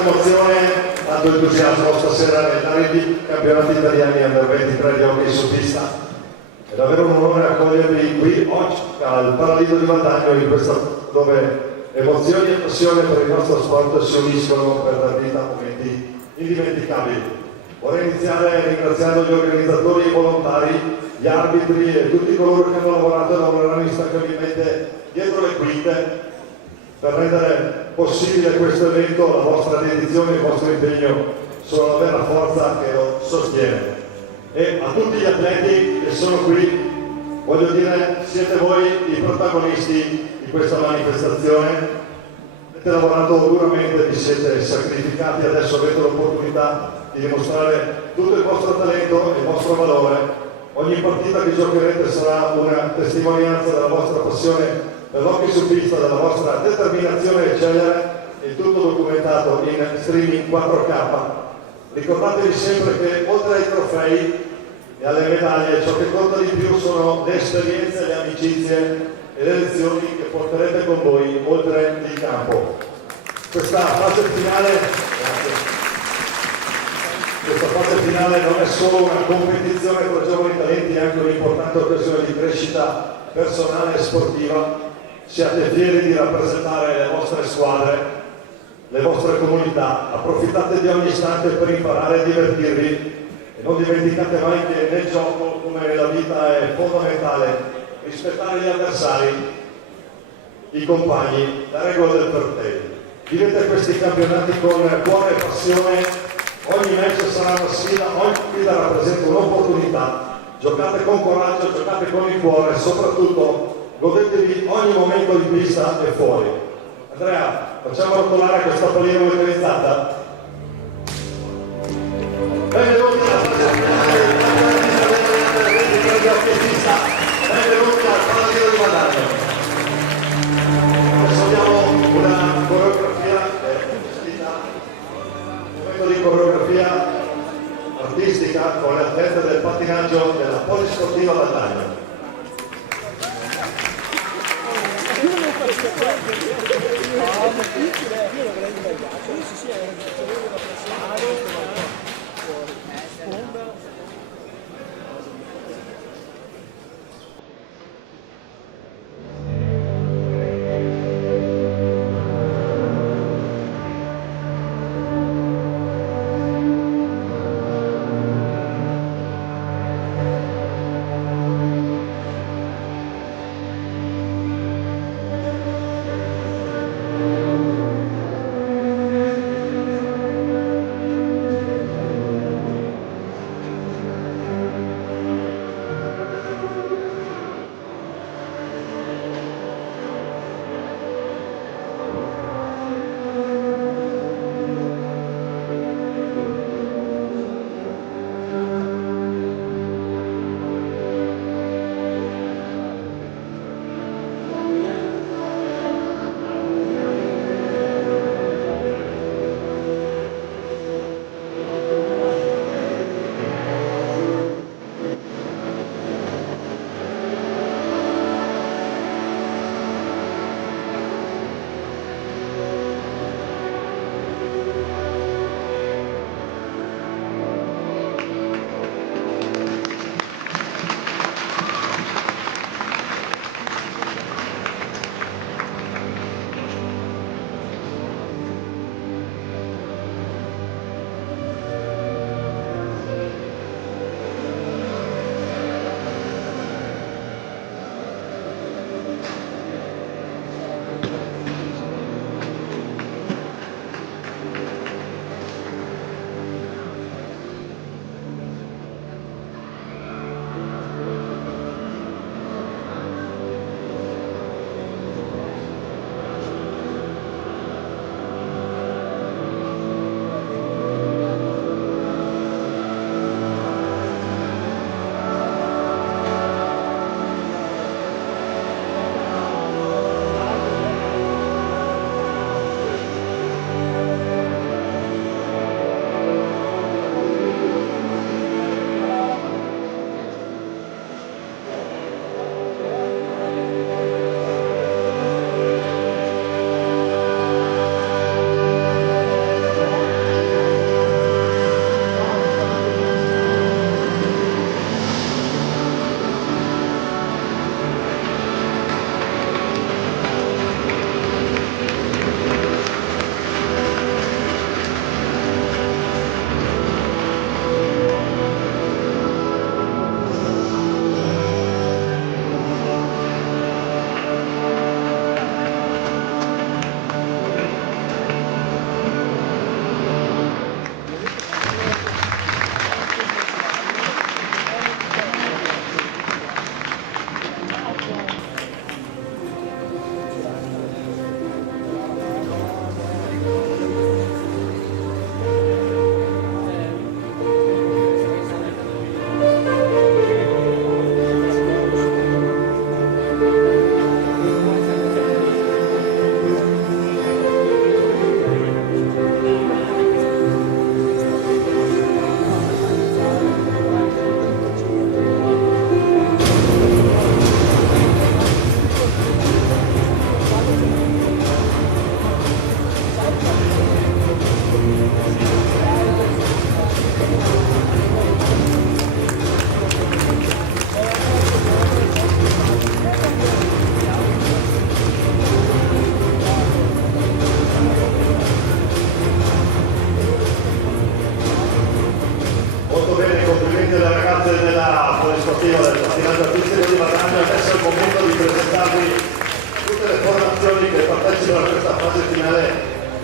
emozione, tanto entusiasmo stasera nell'area di campionati italiani under 23 di hockey su pista. È davvero un onore accogliervi qui oggi al Paradiso di Valdagno, in questo dove emozioni e passione per il nostro sport si uniscono per dar vita a momenti indimenticabili. Vorrei iniziare ringraziando gli organizzatori e i volontari, gli arbitri e tutti coloro che hanno lavorato e lavoreranno instancabilmente dietro le quinte per rendere possibile questo evento. La vostra dedizione e il vostro impegno sono la vera forza che lo sostiene. E a tutti gli atleti che sono qui voglio dire, siete voi i protagonisti di questa manifestazione. Avete lavorato duramente, vi siete sacrificati, adesso avete l'opportunità di dimostrare tutto il vostro talento e il vostro valore. Ogni partita che giocherete sarà una testimonianza della vostra passione dell'hockey su pista, della vostra determinazione a eccellere, il tutto documentato in streaming 4K. Ricordatevi sempre che oltre ai trofei e alle medaglie, ciò che conta di più sono le esperienze, le amicizie e le lezioni che porterete con voi oltre il campo. Questa fase finale, questa fase finale non è solo una competizione tra giovani talenti, è anche un'importante occasione di crescita personale e sportiva. Siate fieri di rappresentare le vostre squadre, le vostre comunità, approfittate di ogni istante per imparare e divertirvi e non dimenticate mai che nel gioco, come nella vita, è fondamentale rispettare gli avversari, i compagni, la regola del fair play. Vivete questi campionati con cuore e passione, ogni match sarà una sfida, ogni sfida rappresenta un'opportunità. Giocate con coraggio, giocate con il cuore e soprattutto godetevi ogni momento in pista e fuori. Andrea, facciamo rotolare questa pallina organizzata? Benvenuti alla fase finale del campionato di hockey pista. Benvenuti al Paradiso di Valdagno. Adesso abbiamo una coreografia, un momento di coreografia artistica con le atlete del pattinaggio della Polisportiva Valdagno.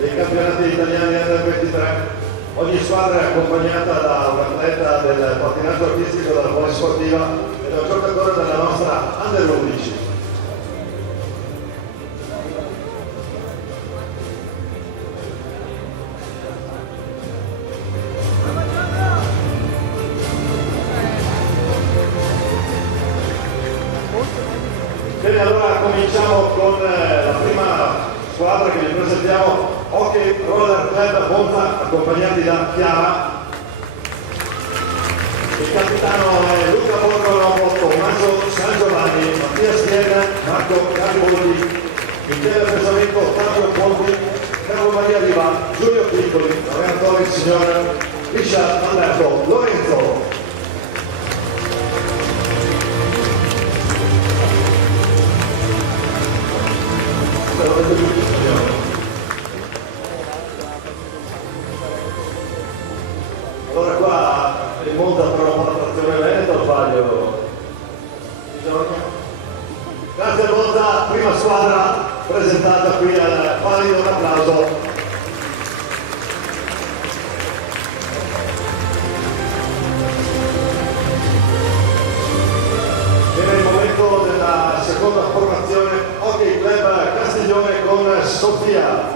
dei campionati italiani Under 23. Ogni squadra è accompagnata da un atleta del pattinaggio artistico, della polisportiva e da un giocatore della nostra Under 11. Bene, allora cominciamo con la prima squadra che vi presentiamo, Hockey Roller Club Monza, accompagnati da Chiara. Il capitano è Luca Borgolo, Tommaso San Giovanni, Mattia Stiena, Marco Cariboldi, Michele Pesamento, Fabio Ponti, Carlo Maria Riva, Giulio Piccoli, allenatore il signor Richard Alberto Lorenzo. Allora qua il Monza per la trazione veneta o sbaglio? Grazie Monza, prima squadra presentata qui al Palio, un applauso. Era il momento della seconda formazione, Hockey Club Castiglione con Sofia.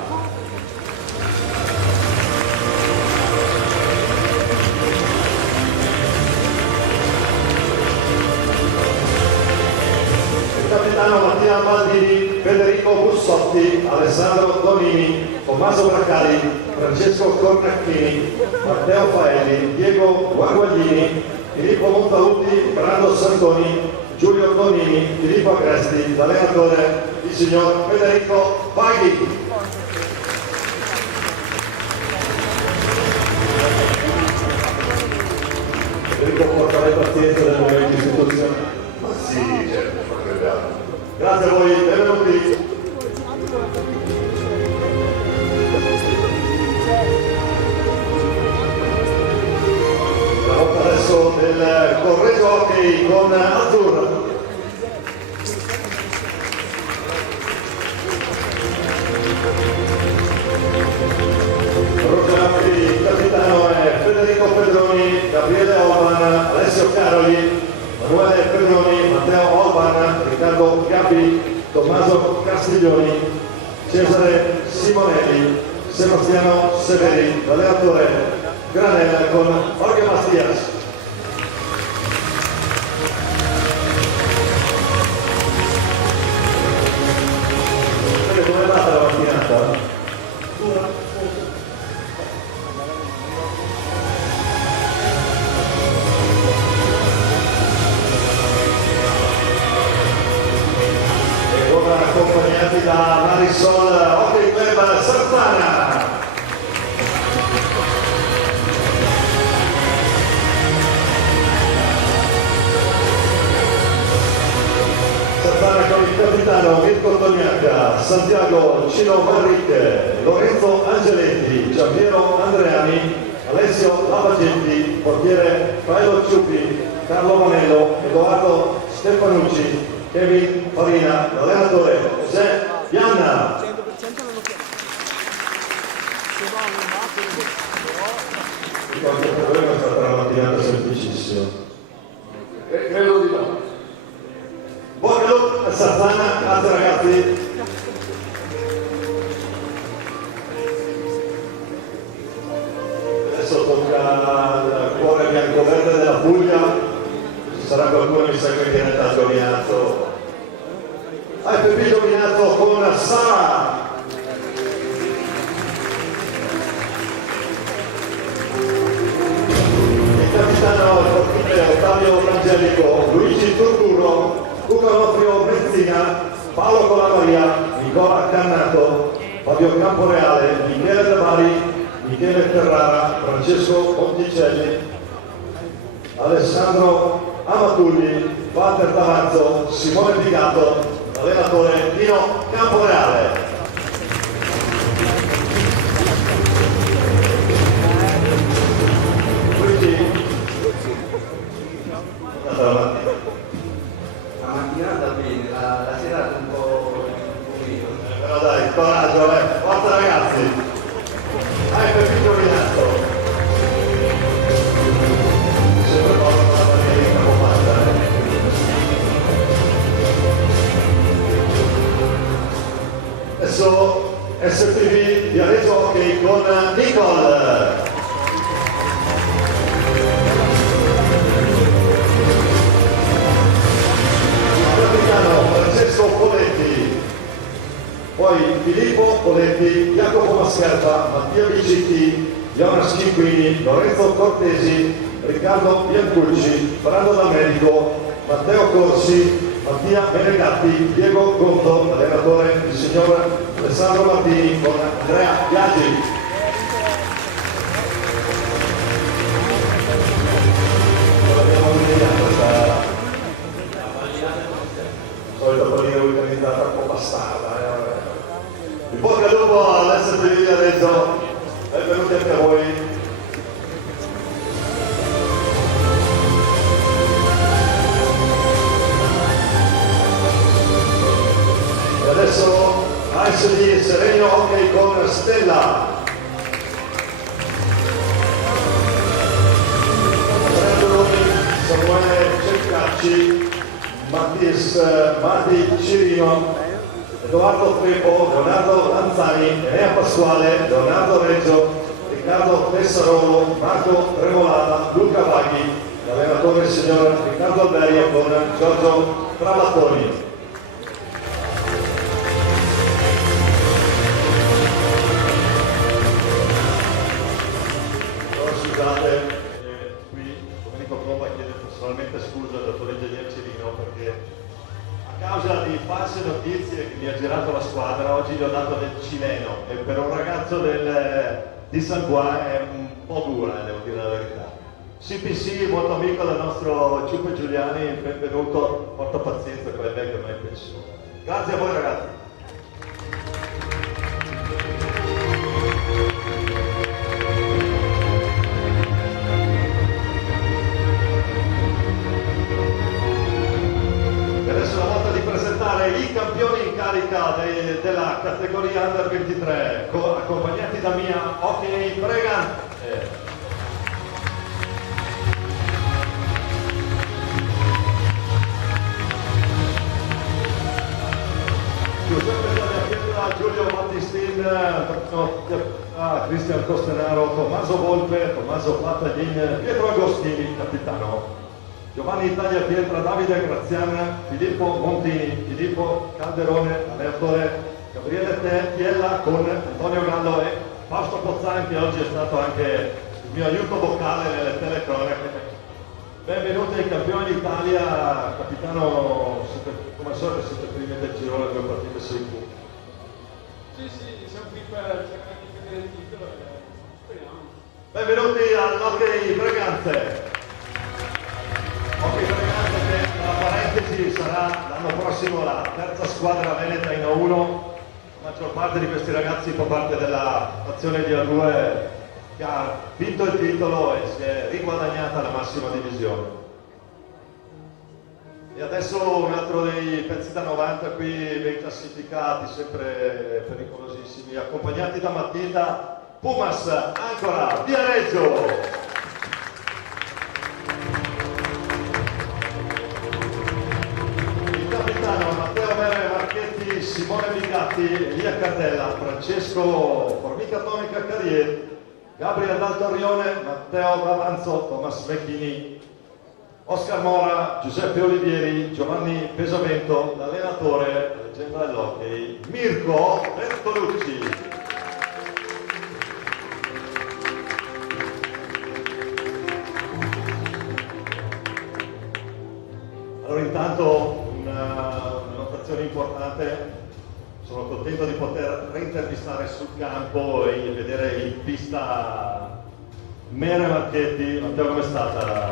Capitano Mattia Baldini, Federico Bussotti, Alessandro Donini, Tommaso Braccari, Francesco Cornacchini, Matteo Faelli, Diego Guaguaglini, Filippo Montalutti, Brando Santoni, Giulio Donini, Filippo Agresti, l'allenatore il signor Federico Paghi. Federico porta le pazienza del movimento istituzionale. Ma sì, certo. Grazie a voi, benvenuti. La volta adesso del Correggio Hockey con Azzurra. Il capitano è Federico Pedroni, Gabriele Orban, Alessio Caroli, Emanuele Pedroni, Matteo Orban, Riccardo Gabbi, Tommaso Castiglioni, Cesare Simonelli, Sebastiano Severi, l'allenatore Granella con Jorge Mastias. Come è andata la mattinata? Accompagnati da Marisol Hockey Club Sarzana. Sarzana con il capitano Mirko Tognaca, Santiago Cino Manrique, Lorenzo Angeletti, Giampiero Andreani, Alessio Lavagetti, portiere Paolo Ciuppi, Carlo Manello, Edoardo Stefanucci, Kevin Farina, l'allenatore José Pianna. Qualche problema è stata una mattinata semplicissima. Credo di no. Buon saluto a Sarzana, grazie ragazzi. Adesso tocca il cuore bianco-verde della Puglia. Ci sarà qualcuno che mi sa che viene da Giovinazzo. FP Giovinazzo con Sara. Il capitano portiere Ottavio Frangelico, Luigi Turturro, Luca Nofrio Mezzina, Paolo Colamaria, Nicola Cannato, Fabio Camporeale, Michele De Mari, Michele Ferrara, Francesco Ponticelli, Alessandro Amatulli, Walter Tavanzo, Simone Pigato, allenatore Nino Camporeale. Quindi la mattinata bene, la serata un po' però dai, coraggio, forza ragazzi. Adesso SPV Viareggio Hockey con Nicole. Francesco Poletti, poi Filippo Poletti, Jacopo Mascherpa, Mattia Viciti, Jonas Cinquini, Lorenzo Cortesi, Riccardo Biancucci, Brando D'Americo, Matteo Corsi, Mattia Benegatti, Diego Gonto, allenatore il signor Alessandro Martini con Andrea Biagi. Solita pallina organizzata un po' bastarda. In bocca al lupo all'SPV Viareggio, benvenuti anche a voi. E adesso ASD Serenio Hockey con Stella. Samuele Ceccacci, Matti Cirino, Edoardo Trepo, Leonardo Lanzani, Enea Pasquale, Leonardo Reggio, Riccardo Tessarolo, Marco Tremolata, Luca Vaghi, l'allenatore il signor Riccardo Alberio con Giorgio Travattoni. Scusate, qui Domenico Tromba chiede personalmente scusa al dottor Ingegner Cirino perché a causa di false notizie che mi ha girato la squadra oggi gli ho dato del cileno e per un ragazzo di San Juan è un po' dura, devo dire la verità. CPC, molto amico del nostro Ciuppe Giuliani, benvenuto, porta pazienza con il vecchio ormai in pensione. Grazie a voi ragazzi. I campioni in carica della categoria Under 23, accompagnati da Mia Hockey Pregante. Giuseppe Tagliapietra, Giulio Battistin, Cristian Costenaro, Tommaso Volpe, Tommaso Pattaglin, Pietro Agostini, capitano. Giovanni Tagliapietra, Davide Graziana, Filippo Montini, Filippo Calderone, allenatore Gabriele Tiella con Antonio Gallo e Fausto Pozzani che oggi è stato anche il mio aiuto vocale nelle telecronache. Benvenuti ai campioni d'Italia, capitano, come al solito siete primi del girone, 2 partite sei tu. Sì, siamo qui per cercare di vedere il titolo e speriamo. Benvenuti all'Hockey Breganze. Hockey Breganze che tra parentesi sarà l'anno prossimo la terza squadra veneta in A1. La maggior parte di questi ragazzi fa parte della nazione di A2 che ha vinto il titolo e si è riguadagnata la massima divisione. E adesso un altro dei pezzi da 90 qui ben classificati, sempre pericolosissimi, accompagnati da Matilda Pumas, Ancora, Viareggio. Matteo Mere Marchetti, Simone Bigatti, Elia Cardella, Francesco Formica Tonica Carrier, Gabriele Daltorione, Matteo Davanzo, Tomas Vecchini, Oscar Mora, Giuseppe Olivieri, Giovanni Pesavento, l'allenatore, la leggenda dell'hockey, Mirko Bertolucci. Allora intanto una notazione importante, sono contento di poter reintervistare sul campo e vedere in pista Mere Marchetti. Matteo, come è stata?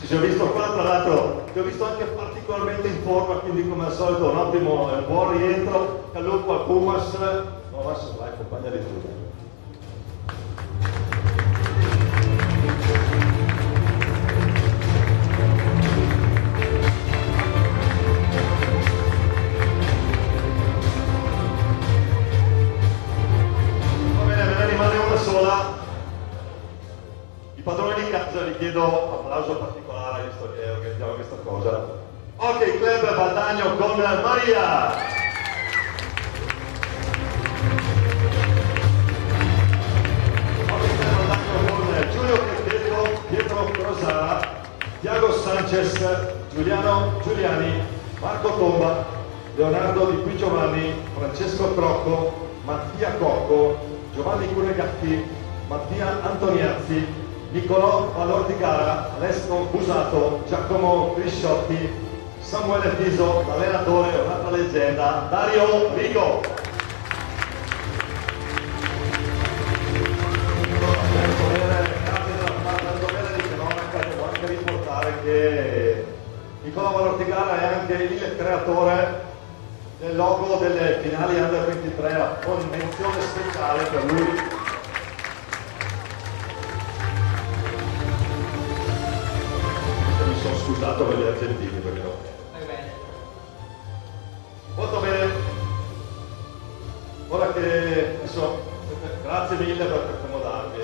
Ci siamo visto qua, tra l'altro ti ho visto anche particolarmente in forma, quindi come al solito un buon rientro. Callupo al Pumas, Thomas, vai, compagna di tutto. Padroni di casa vi chiedo un applauso particolare visto che organizziamo questa cosa. Ok, Club Valdagno con Maria. Valdagno con Giulio Chettetto, Pietro Crosara, Tiago Sanchez, Giuliano Giuliani, Marco Tomba, Leonardo Di Qui Giovanni, Francesco Crocco, Mattia Cocco, Giovanni Curegatti, Mattia Antoniazzi, Niccolò Valortigara, Alessio Busato, Giacomo Crisciotti, Samuele Fiso, l'allenatore, un'altra leggenda, Dario Rigo. Devo anche riportare che Niccolò Valortigara è anche il creatore del logo delle finali Under 23, con menzione speciale per lui. Mi sono scusato per gli argentini perché no. Molto bene. Ora che adesso, grazie mille per accomodarvi.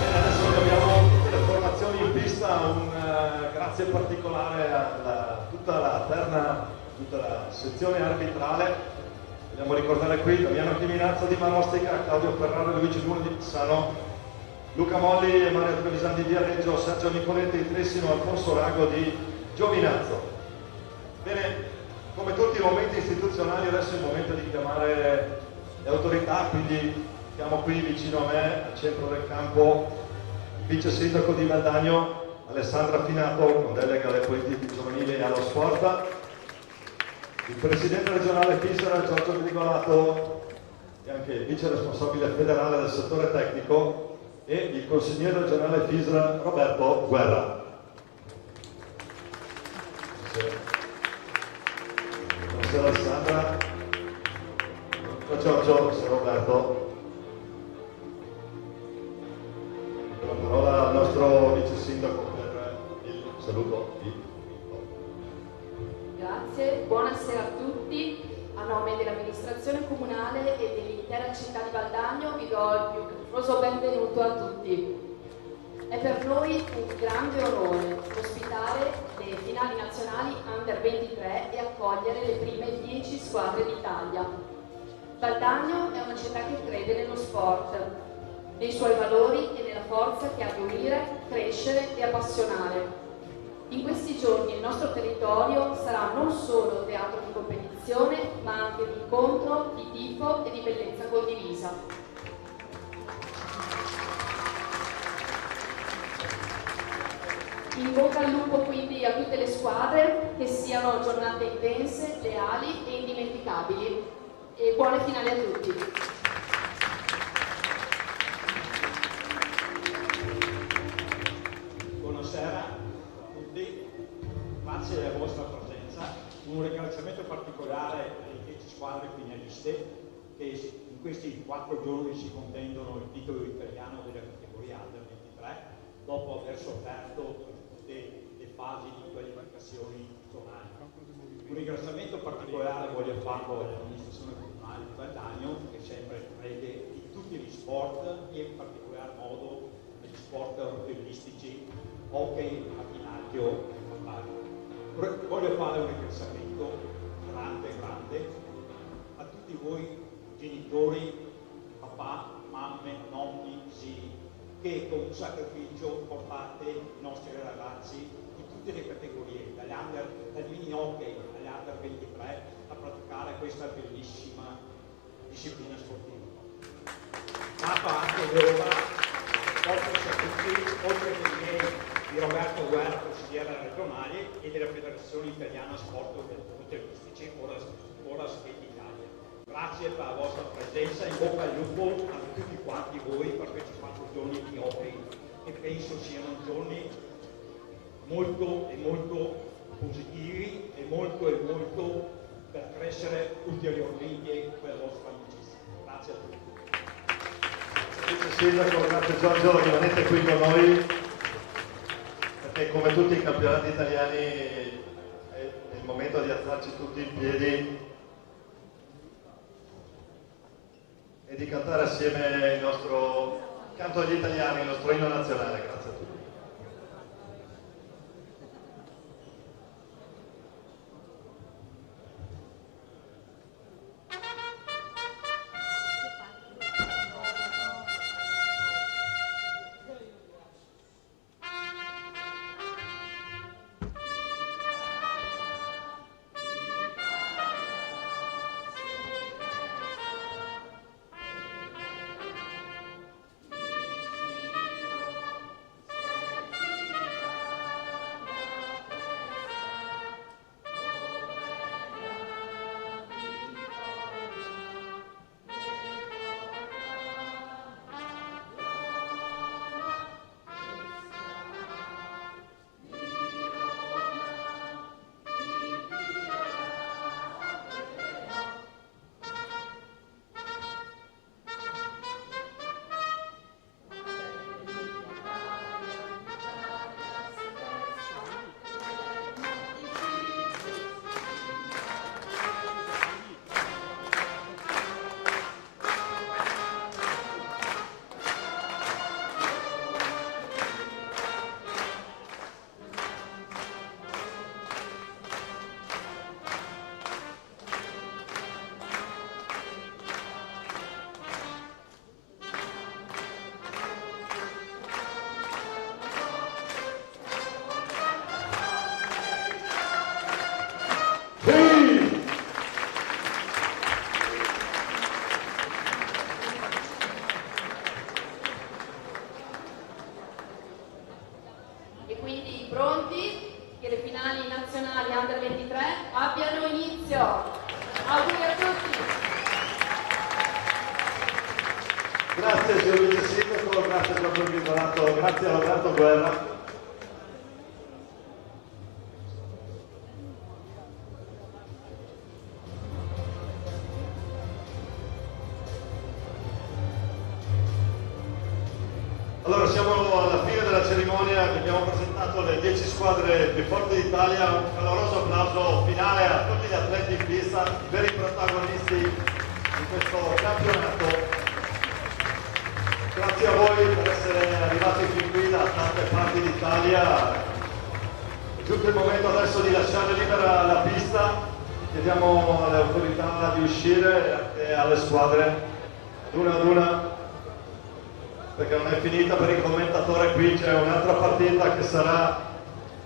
Bene, adesso che abbiamo tutte le formazioni in pista, un grazie particolare a tutta la terna, tutta la sezione arbitrale. Vogliamo ricordare qui Damiano Chiminazzo di Manostica, Claudio Ferraro e Luigi Luna di Pisano, Luca Molli e Mario Trevisan di Viareggio, Sergio Nicoletti di Trissino, Alfonso Rago di Giovinazzo. Bene, come tutti i momenti istituzionali, adesso è il momento di chiamare le autorità, quindi siamo qui vicino a me, al centro del campo, il vice sindaco di Valdagno, Alessandra Finato, con delega alle politiche giovanili e allo sport, il presidente regionale FISRA Giorgio Grigolato e anche il vice responsabile federale del settore tecnico e il consigliere regionale FISRA Roberto Guerra. Buonasera Alessandra. Ciao Giorgio, buonasera Roberto. La parola al nostro vice sindaco per il saluto. Grazie, buonasera a tutti. A nome dell'amministrazione comunale e dell'intera città di Valdagno vi do il più caloroso benvenuto a tutti. È per noi un grande onore ospitare le finali nazionali Under 23 e accogliere le prime 10 squadre d'Italia. Valdagno è una città che crede nello sport, nei suoi valori e nella forza che ha di unire, crescere e appassionare. In questi giorni il nostro territorio sarà non solo teatro di competizione, ma anche di incontro, di tifo e di bellezza condivisa. In bocca al lupo quindi a tutte le squadre, che siano giornate intense, leali e indimenticabili. E buone finali a tutti! Buonasera. Grazie della vostra presenza, un ringraziamento particolare alle 10 squadre finaliste che in questi 4 giorni si contendono il titolo italiano della categoria Under 23 dopo aver sofferto le fasi di qualificazioni zonali. Un ringraziamento particolare voglio farlo all'amministrazione comunale di Valdagno che sempre crede in tutti gli sport e in particolar modo negli sport autistici, hockey, pattinaggio e pattinaggio. Voglio fare un ringraziamento grande a tutti voi genitori, papà, mamme, nonni, zii, che con sacrificio portate i nostri ragazzi di tutte le categorie, dal mini hockey agli under 23, a praticare questa bellissima disciplina sportiva. Dato anche l'ora, oltre a tutti, oltre ai miei di Roberto Guerra, consigliere regionale, e della Federazione Italiana Sport Autistici, ora Skate Italia. Grazie per la vostra presenza, in bocca al lupo a tutti quanti voi per questi 4 giorni di hockey, che penso siano giorni molto positivi e molto per crescere ulteriormente per la vostra amicizia. Grazie a tutti. Vice Sindaco, grazie Giorgio, rimanete qui con noi perché come tutti i campionati italiani è il momento di alzarci tutti in piedi e di cantare assieme il nostro accanto agli italiani il nostro inno nazionale. Grazie a tutti. E quindi pronti che le finali nazionali Under 23 abbiano inizio. Auguri a tutti! Grazie signor Vice Sindaco, grazie al nostro invitato, grazie a Roberto Guerra. Allora siamo alla fine della cerimonia, abbiamo presentato le 10 squadre più forti d'Italia, un caloroso applauso finale a tutti gli atleti in pista, i veri protagonisti di questo campionato. Grazie a voi per essere arrivati fin qui da tante parti d'Italia. È giunto il momento adesso di lasciare libera la pista, chiediamo alle autorità di uscire e alle squadre ad una, perché non è finita per il commentatore. Qui c'è un'altra partita che sarà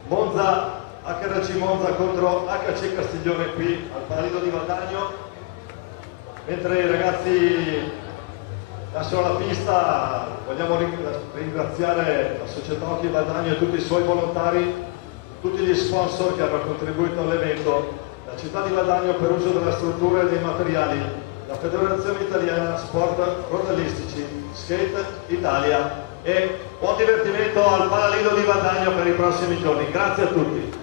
Monza, HRC Monza contro HC Castiglione qui al Paradiso di Valdagno. Mentre i ragazzi lasciano la pista, vogliamo ringraziare la Società Hockey Valdagno e tutti i suoi volontari, tutti gli sponsor che hanno contribuito all'evento, la città di Valdagno per uso della struttura e dei materiali, la Federazione Italiana Sport Rotalistici, Skate Italia, e buon divertimento al Paradiso di Valdagno per i prossimi giorni. Grazie a tutti.